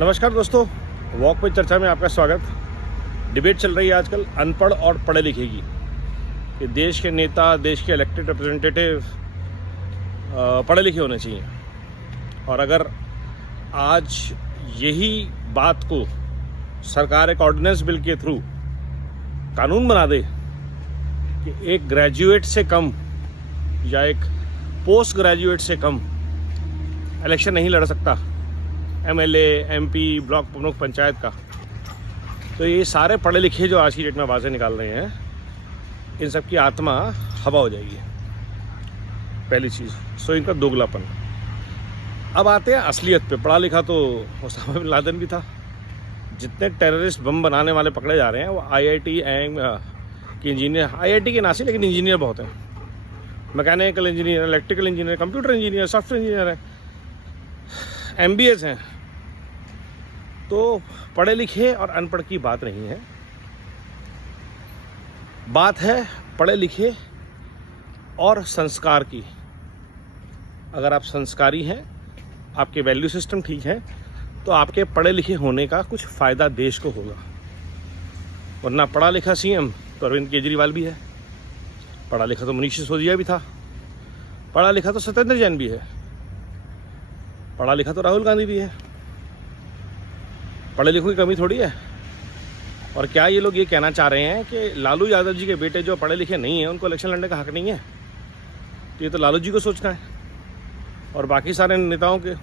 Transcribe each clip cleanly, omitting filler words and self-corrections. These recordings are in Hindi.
नमस्कार दोस्तों, वॉक पे चर्चा में आपका स्वागत। डिबेट चल रही है आजकल अनपढ़ और पढ़े लिखे की, कि देश के नेता, देश के इलेक्टेड रिप्रेजेंटेटिव पढ़े लिखे होने चाहिए। और अगर आज यही बात को सरकार एक ऑर्डिनेंस बिल के थ्रू कानून बना दे कि एक ग्रेजुएट से कम या एक पोस्ट ग्रेजुएट से कम इलेक्शन नहीं लड़ सकता, एमएलए, एमपी, ब्लॉक प्रमुख पंचायत का, तो ये सारे पढ़े लिखे जो आज की डेट में आवाज़ें निकाल रहे हैं, इन सब की आत्मा हवा हो जाएगी। पहली चीज़, सो इनका दोगलापन। अब आते हैं असलियत पे। पढ़ा लिखा तो ओसामा बिन लादेन भी था। जितने टेररिस्ट बम बनाने वाले पकड़े जा रहे हैं वो आईआईटी के इंजीनियर, आईआईटी के नासी लेकिन इंजीनियर बहुत हैं। Mechanical engineer, electrical engineer, computer engineer, software engineer हैं, एमबीएस हैं। तो पढ़े लिखे और अनपढ़ की बात नहीं है, बात है पढ़े लिखे और संस्कार की। अगर आप संस्कारी हैं, आपके वैल्यू सिस्टम ठीक है, तो आपके पढ़े लिखे होने का कुछ फ़ायदा देश को होगा। वरना पढ़ा लिखा सीएम तो अरविंद केजरीवाल भी है, पढ़ा लिखा तो मनीष सिसोदिया भी था, पढ़ा लिखा तो सत्येंद्र जैन भी है, पढ़ा लिखा तो राहुल गांधी भी है। पढ़े लिखों की कमी थोड़ी है। और क्या ये लोग ये कहना चाह रहे हैं कि लालू यादव जी के बेटे जो पढ़े लिखे नहीं हैं उनको इलेक्शन लड़ने का हक नहीं है? तो ये तो लालू जी को सोचना है और बाकी सारे नेताओं के।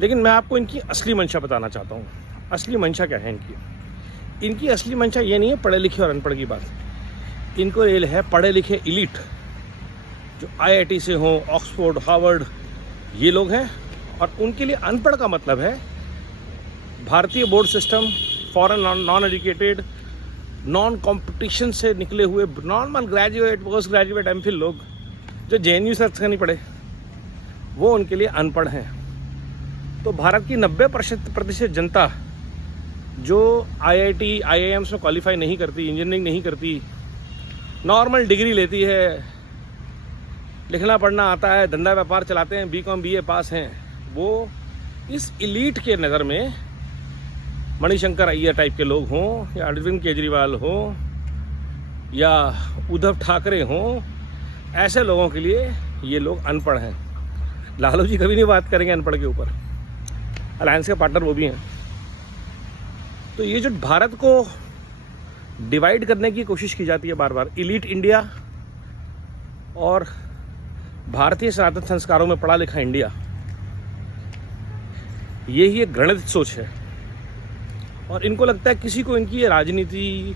लेकिन मैं आपको इनकी असली मंशा बताना चाहता हूँ। असली मंशा क्या है इनकी? इनकी असली मंशा ये नहीं है पढ़े लिखे और अनपढ़ की बात। इनको ये है पढ़े लिखे इलीट, जो आईआईटी से हों, ऑक्सफोर्ड, हार्वर्ड, ये लोग हैं। और उनके लिए अनपढ़ का मतलब है भारतीय board system, foreign non educated, non competition से निकले हुए normal graduate, post graduate, MPhil लोग जो जेएनयू से नहीं पढ़े, वो उनके लिए अनपढ़ हैं। तो भारत की 90% जनता जो आईआईटी, आईआईएम्स में क्वालिफाई नहीं करती, इंजीनियरिंग नहीं करती, नॉर्मल डिग्री लेती है, लिखना पढ़ना आता है, धंधा व्यापार चलाते हैं, बीकॉम बीए पास हैं, वो इस इलीट के नज़र में मणिशंकर अय्यर टाइप के लोग हों, या अरविंद केजरीवाल हो, या उद्धव ठाकरे हों, ऐसे लोगों के लिए ये लोग अनपढ़ हैं। लालू जी कभी नहीं बात करेंगे अनपढ़ के ऊपर, अलायंस के पार्टनर वो भी हैं। तो ये जो भारत को डिवाइड करने की कोशिश की जाती है बार बार, इलीट इंडिया और भारतीय सनातन संस्कारों में पढ़ा लिखा इंडिया, यही एक घृणित सोच है। और इनको लगता है किसी को इनकी ये राजनीति,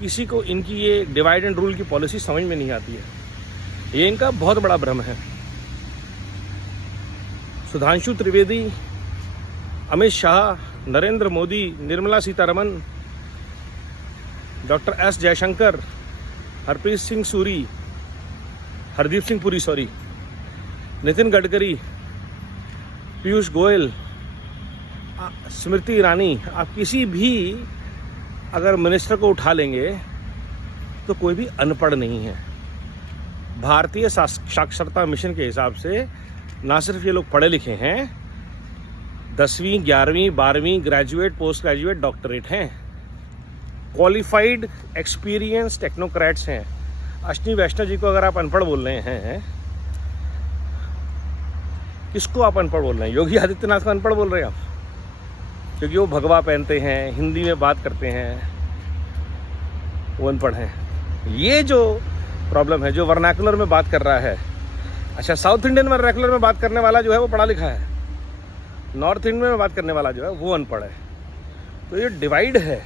किसी को इनकी ये डिवाइड एंड रूल की पॉलिसी समझ में नहीं आती है। ये इनका बहुत बड़ा भ्रम है। सुधांशु त्रिवेदी, अमित शाह, नरेंद्र मोदी, निर्मला सीतारमन, डॉक्टर एस जयशंकर, हरदीप सिंह पुरी, नितिन गडकरी, पीयूष गोयल, स्मृति ईरानी, आप किसी भी अगर मिनिस्टर को उठा लेंगे तो कोई भी अनपढ़ नहीं है। भारतीय साक्षरता मिशन के हिसाब से ना सिर्फ ये लोग पढ़े लिखे हैं, 10वीं, 11वीं, 12वीं ग्रेजुएट, पोस्ट ग्रेजुएट, डॉक्टरेट हैं, क्वालिफाइड, एक्सपीरियंस टेक्नोक्रेट्स हैं। अश्विनी वैष्णव जी को अगर आप अनपढ़ बोल रहे हैं, किसको आप अनपढ़ बोल रहे हैं? योगी आदित्यनाथ को अनपढ़ बोल रहे हैं आप, क्योंकि वो भगवा पहनते हैं, हिंदी में बात करते हैं, वो अनपढ़ हैं। ये जो प्रॉब्लम है, जो वर्नाकुलर में बात कर रहा है, अच्छा साउथ इंडियन वर्नाकुलर में बात करने वाला जो है वो पढ़ा लिखा है, नॉर्थ इंडियन में बात करने वाला जो है वो अनपढ़ है। तो ये डिवाइड है,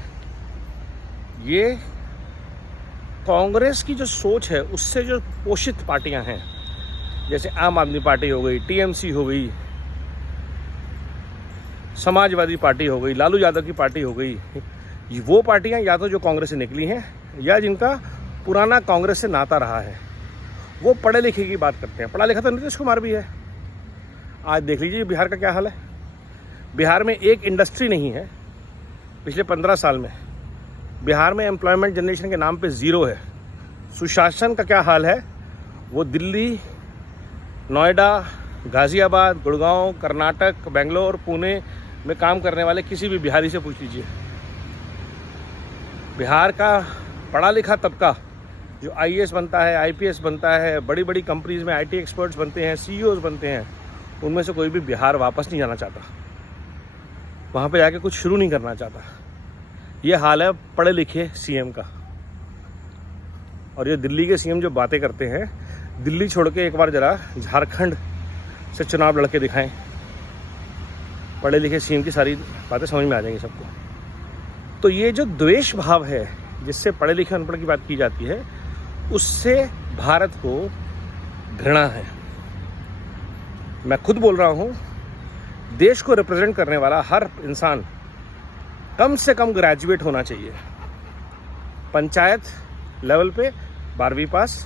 ये कांग्रेस की जो सोच है उससे जो पोषित पार्टियां हैं, जैसे आम आदमी पार्टी हो गई, टीएमसी हो गई, समाजवादी पार्टी हो गई, लालू यादव की पार्टी हो गई, वो पार्टियां या तो जो कांग्रेस से निकली हैं या जिनका पुराना कांग्रेस से नाता रहा है, वो पढ़े लिखे की बात करते हैं। पढ़ा लिखा तो नीतीश कुमार भी है। आज देख लीजिए बिहार का क्या हाल है। बिहार में एक इंडस्ट्री नहीं है पिछले 15 साल में। बिहार में एम्प्लॉयमेंट जनरेशन के नाम पे ज़ीरो है। सुशासन का क्या हाल है, वो दिल्ली, नोएडा, गाज़ियाबाद, गुड़गांव, कर्नाटक, बेंगलोर, पुणे में काम करने वाले किसी भी बिहारी से पूछ लीजिए। बिहार का पढ़ा लिखा तबका जो IAS बनता है, IPS बनता है, बड़ी बड़ी कंपनीज़ में IT एक्सपर्ट्स बनते हैं, CEOs बनते हैं, उनमें से कोई भी बिहार वापस नहीं जाना चाहता, वहाँ पे जाके कुछ शुरू नहीं करना चाहता। ये हाल है पढ़े लिखे CM का। और ये दिल्ली के CM जो बातें करते हैं, दिल्ली छोड़ के एक बार ज़रा झारखंड से चुनाव लड़के दिखाएं, पढ़े लिखे CM की सारी बातें समझ में आ जाएंगी सबको। तो ये जो द्वेष भाव है जिससे पढ़े लिखे अनपढ़ की बात की जाती है, उससे भारत को घृणा है। मैं खुद बोल रहा हूँ, देश को रिप्रेजेंट करने वाला हर इंसान कम से कम ग्रेजुएट होना चाहिए। पंचायत लेवल पे 12वीं पास,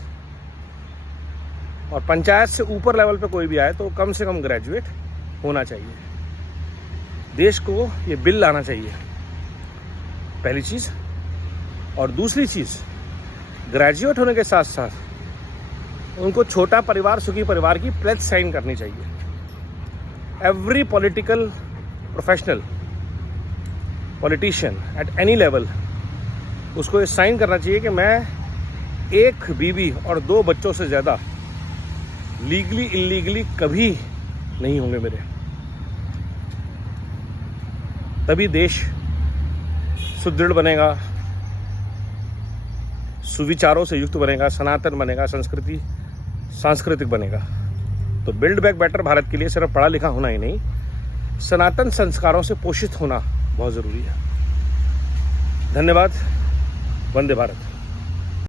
और पंचायत से ऊपर लेवल पे कोई भी आए तो कम से कम ग्रेजुएट होना चाहिए। देश को ये बिल लाना चाहिए, पहली चीज़। और दूसरी चीज़, ग्रेजुएट होने के साथ साथ उनको छोटा परिवार सुखी परिवार की प्लेज साइन करनी चाहिए। Every political professional, politician at any level, उसको ये साइन करना चाहिए कि मैं एक बीवी और 2 बच्चों से ज़्यादा लीगली इलीगली कभी नहीं होंगे मेरे। तभी देश सुदृढ़ बनेगा, सुविचारों से युक्त बनेगा, सनातन बनेगा, सांस्कृतिक बनेगा। तो बिल्ड बैक बेटर भारत के लिए सिर्फ पढ़ा लिखा होना ही नहीं, सनातन संस्कारों से पोषित होना बहुत ज़रूरी है। धन्यवाद। वंदे भारत।